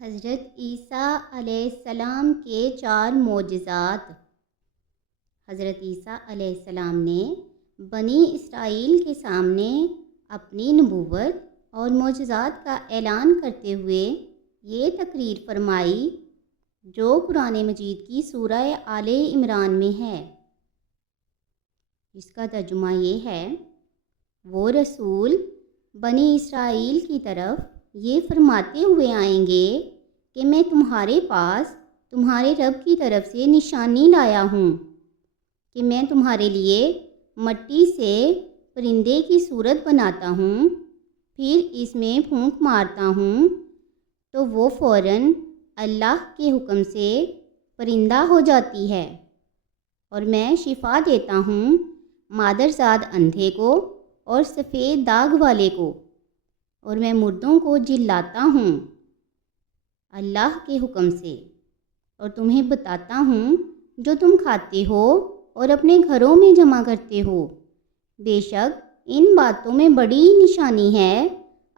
حضرت عیسیٰ علیہ السلام کے 4 معجزات۔ حضرت عیسیٰ علیہ السلام نے بنی اسرائیل کے سامنے اپنی نبوت اور معجزات کا اعلان کرتے ہوئے یہ تقریر فرمائی جو قرآن مجید کی سورہ آل عمران میں ہے۔ اس کا ترجمہ یہ ہے، وہ رسول بنی اسرائیل کی طرف یہ فرماتے ہوئے آئیں گے کہ میں تمہارے پاس تمہارے رب کی طرف سے نشانی لایا ہوں کہ میں تمہارے لیے مٹی سے پرندے کی صورت بناتا ہوں، پھر اس میں پھونک مارتا ہوں تو وہ فوراً اللہ کے حکم سے پرندہ ہو جاتی ہے، اور میں شفا دیتا ہوں مادرزاد اندھے کو اور سفید داغ والے کو، اور میں مردوں کو جلاتا ہوں اللہ کے حکم سے، اور تمہیں بتاتا ہوں جو تم کھاتے ہو اور اپنے گھروں میں جمع کرتے ہو۔ بے شک ان باتوں میں بڑی نشانی ہے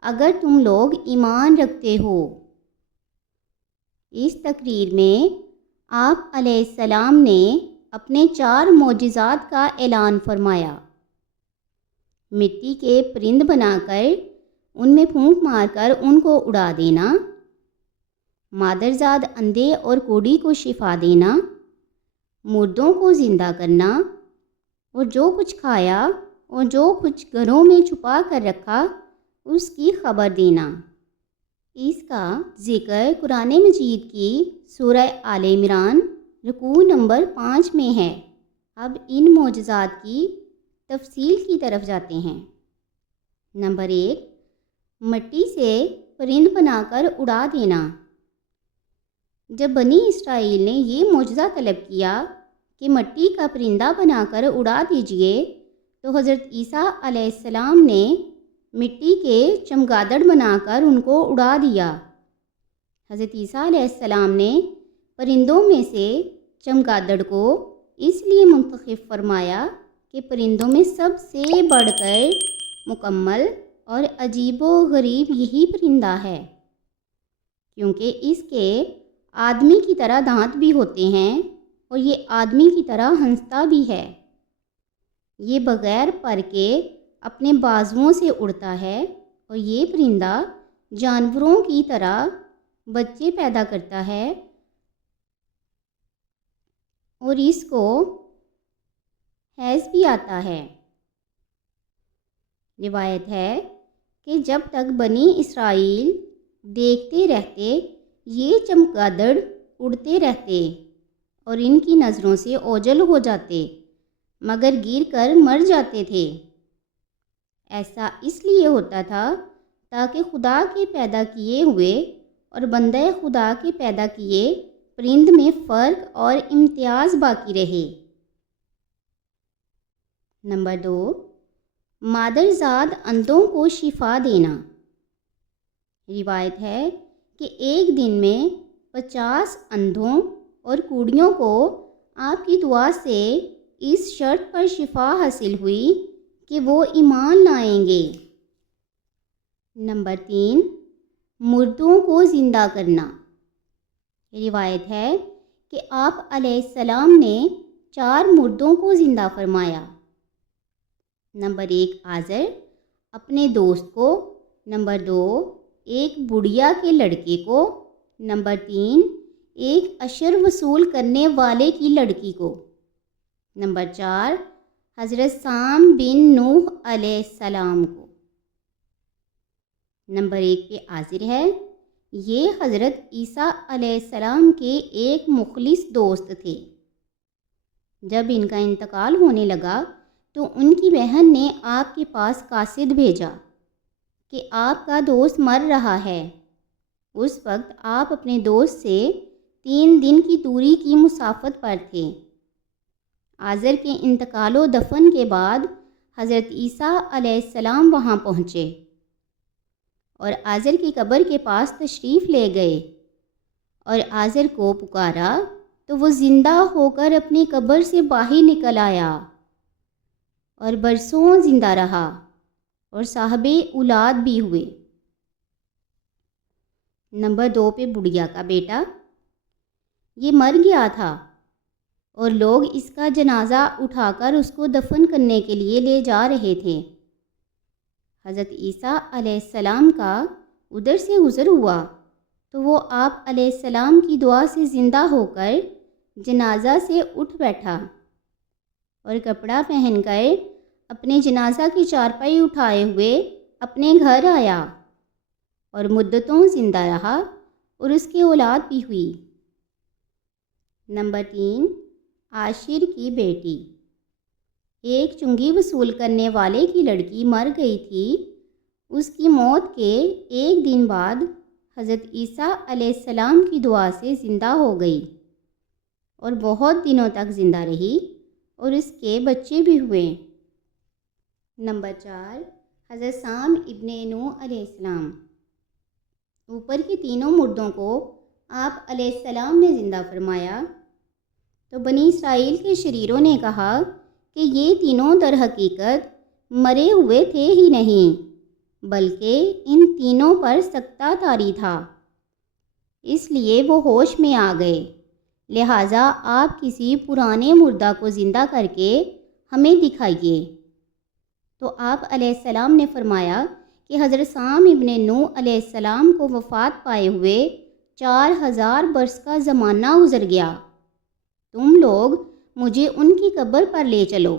اگر تم لوگ ایمان رکھتے ہو۔ اس تقریر میں آپ علیہ السلام نے اپنے 4 معجزات کا اعلان فرمایا۔ مٹی کے پرند بنا کر ان میں پھونک مار کر ان کو اڑا دینا، مادرزاد اندھے اور کوڑی کو شفا دینا، مردوں کو زندہ کرنا، اور جو کچھ کھایا اور جو کچھ گھروں میں چھپا کر رکھا اس کی خبر دینا۔ اس کا ذکر قرآن مجید کی سورہ آل عمران رکوع نمبر 5 میں ہے۔ اب ان معجزات کی تفصیل کی طرف جاتے ہیں۔ نمبر 1، مٹی سے پرند بنا کر اڑا دینا۔ جب بنی اسرائیل نے یہ معجزہ طلب کیا کہ مٹی کا پرندہ بنا کر اڑا دیجئے تو حضرت عیسیٰ علیہ السلام نے مٹی کے چمگادڑ بنا کر ان کو اڑا دیا۔ حضرت عیسیٰ علیہ السلام نے پرندوں میں سے چمگادڑ کو اس لیے منتخب فرمایا کہ پرندوں میں سب سے بڑھ کر مکمل اور عجیب و غریب یہی پرندہ ہے، کیونکہ اس کے آدمی کی طرح دانت بھی ہوتے ہیں اور یہ آدمی کی طرح ہنستا بھی ہے۔ یہ بغیر پر کے اپنے بازوؤں سے اڑتا ہے، اور یہ پرندہ جانوروں کی طرح بچے پیدا کرتا ہے، اور اس کو حیض بھی آتا ہے۔ روایت ہے کہ جب تک بنی اسرائیل دیکھتے رہتے یہ چمگادڑ اڑتے رہتے اور ان کی نظروں سے اوجھل ہو جاتے مگر گر کر مر جاتے تھے۔ ایسا اس لیے ہوتا تھا تاکہ خدا کے پیدا کیے ہوئے اور بندہ خدا کے پیدا کیے پرند میں فرق اور امتیاز باقی رہے۔ نمبر 2، مادرزاد اندھوں کو شفا دینا۔ روایت ہے کہ ایک دن میں 50 اندھوں اور کوڑیوں کو آپ کی دعا سے اس شرط پر شفا حاصل ہوئی کہ وہ ایمان لائیں گے۔ نمبر 3، مردوں کو زندہ کرنا۔ روایت ہے کہ آپ علیہ السلام نے 4 مردوں کو زندہ فرمایا۔ نمبر 1، آزر اپنے دوست کو۔ نمبر 2، ایک بڑھیا کے لڑکے کو۔ نمبر 3، ایک عشر وصول کرنے والے کی لڑکی کو۔ نمبر 4، حضرت سام بن نوح علیہ السلام کو۔ نمبر 1 پہ آزر ہے، یہ حضرت عیسیٰ علیہ السلام کے ایک مخلص دوست تھے۔ جب ان کا انتقال ہونے لگا تو ان کی بہن نے آپ کے پاس قاصد بھیجا کہ آپ کا دوست مر رہا ہے۔ اس وقت آپ اپنے دوست سے 3 دن کی دوری کی مسافت پر تھے۔ آزر کے انتقال و دفن کے بعد حضرت عیسیٰ علیہ السلام وہاں پہنچے اور آزر کی قبر کے پاس تشریف لے گئے، اور آزر کو پکارا تو وہ زندہ ہو کر اپنی قبر سے باہر نکل آیا اور برسوں زندہ رہا اور صاحب اولاد بھی ہوئے۔ نمبر 2 پہ بڑھیا کا بیٹا، یہ مر گیا تھا اور لوگ اس کا جنازہ اٹھا کر اس کو دفن کرنے کے لیے لے جا رہے تھے۔ حضرت عیسیٰ علیہ السلام کا ادھر سے گزر ہوا تو وہ آپ علیہ السلام کی دعا سے زندہ ہو کر جنازہ سے اٹھ بیٹھا اور کپڑا پہن کر اپنے جنازہ کی چارپائی اٹھائے ہوئے اپنے گھر آیا اور مدتوں زندہ رہا اور اس کی اولاد بھی ہوئی۔ نمبر 3، عاشر کی بیٹی۔ ایک چنگی وصول کرنے والے کی لڑکی مر گئی تھی۔ اس کی موت کے ایک دن بعد حضرت عیسیٰ علیہ السلام کی دعا سے زندہ ہو گئی اور بہت دنوں تک زندہ رہی اور اس کے بچے بھی ہوئے۔ نمبر 4، حضرت سام ابن نوح علیہ السلام۔ اوپر کے تینوں مردوں کو آپ علیہ السلام نے زندہ فرمایا تو بنی اسرائیل کے شریروں نے کہا کہ یہ تینوں در حقیقت مرے ہوئے تھے ہی نہیں، بلکہ ان تینوں پر سکتہ طاری تھا، اس لیے وہ ہوش میں آ گئے، لہٰذا آپ کسی پرانے مردہ کو زندہ کر کے ہمیں دکھائیے۔ تو آپ علیہ السلام نے فرمایا کہ حضرت سام ابن نوح علیہ السلام کو وفات پائے ہوئے 4000 برس کا زمانہ گزر گیا، تم لوگ مجھے ان کی قبر پر لے چلو،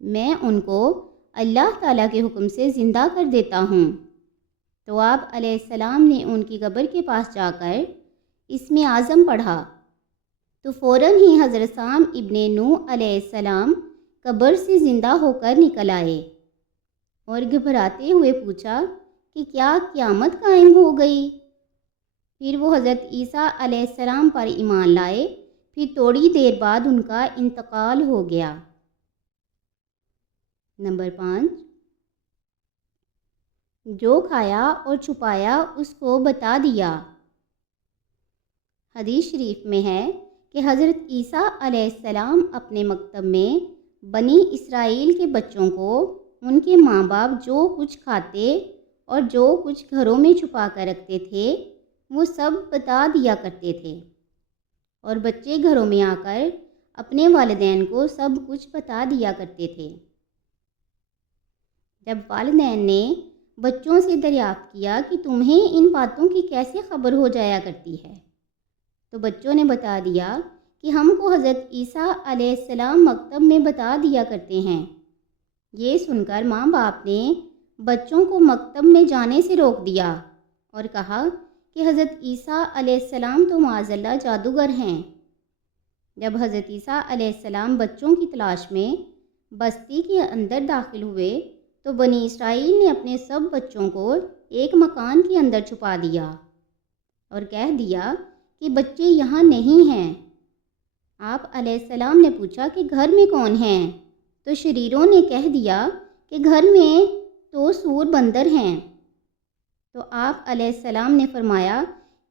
میں ان کو اللہ تعالیٰ کے حکم سے زندہ کر دیتا ہوں۔ تو آپ علیہ السلام نے ان کی قبر کے پاس جا کر اسم اعظم پڑھا تو فوراً ہی حضرت سام ابن نوح علیہ السلام قبر سے زندہ ہو کر نکل آئے اور گھبراتے ہوئے پوچھا کہ کیا قیامت قائم ہو گئی؟ پھر وہ حضرت عیسیٰ علیہ السلام پر ایمان لائے، پھر تھوڑی دیر بعد ان کا انتقال ہو گیا۔ نمبر 5، جو کھایا اور چھپایا اس کو بتا دیا۔ حدیث شریف میں ہے کہ حضرت عیسیٰ علیہ السلام اپنے مکتب میں بنی اسرائیل کے بچوں کو ان کے ماں باپ جو کچھ کھاتے اور جو کچھ گھروں میں چھپا کر رکھتے تھے وہ سب بتا دیا کرتے تھے، اور بچے گھروں میں آ کر اپنے والدین کو سب کچھ بتا دیا کرتے تھے۔ جب والدین نے بچوں سے دریافت کیا کہ تمہیں ان باتوں کی کیسے خبر ہو جایا کرتی ہے، تو بچوں نے بتا دیا کہ ہم کو حضرت عیسیٰ علیہ السلام مکتب میں بتا دیا کرتے ہیں۔ یہ سن کر ماں باپ نے بچوں کو مکتب میں جانے سے روک دیا اور کہا کہ حضرت عیسیٰ علیہ السلام تو معاذ اللہ جادوگر ہیں۔ جب حضرت عیسیٰ علیہ السلام بچوں کی تلاش میں بستی کے اندر داخل ہوئے تو بنی اسرائیل نے اپنے سب بچوں کو ایک مکان کے اندر چھپا دیا اور کہہ دیا کہ بچے یہاں نہیں ہیں۔ آپ علیہ السلام نے پوچھا کہ گھر میں کون ہیں؟ تو شریروں نے کہہ دیا کہ گھر میں تو سور بندر ہیں۔ تو آپ علیہ السلام نے فرمایا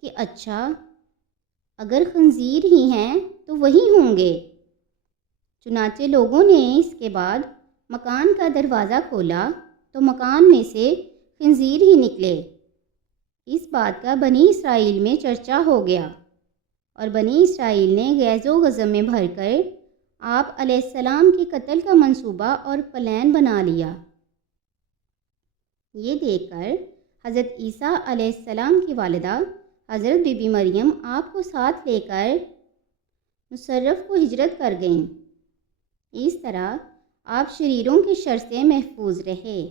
کہ اچھا، اگر خنزیر ہی ہیں تو وہی ہوں گے۔ چنانچہ لوگوں نے اس کے بعد مکان کا دروازہ کھولا تو مکان میں سے خنزیر ہی نکلے۔ اس بات کا بنی اسرائیل میں چرچا ہو گیا اور بنی اسرائیل نے غیظ و غضب میں بھر کر آپ علیہ السلام کے قتل کا منصوبہ اور پلان بنا لیا۔ یہ دیکھ کر حضرت عیسیٰ علیہ السلام کی والدہ حضرت بی بی مریم آپ کو ساتھ لے کر مصرف کو ہجرت کر گئیں۔ اس طرح آپ شریروں کے شر سے محفوظ رہے۔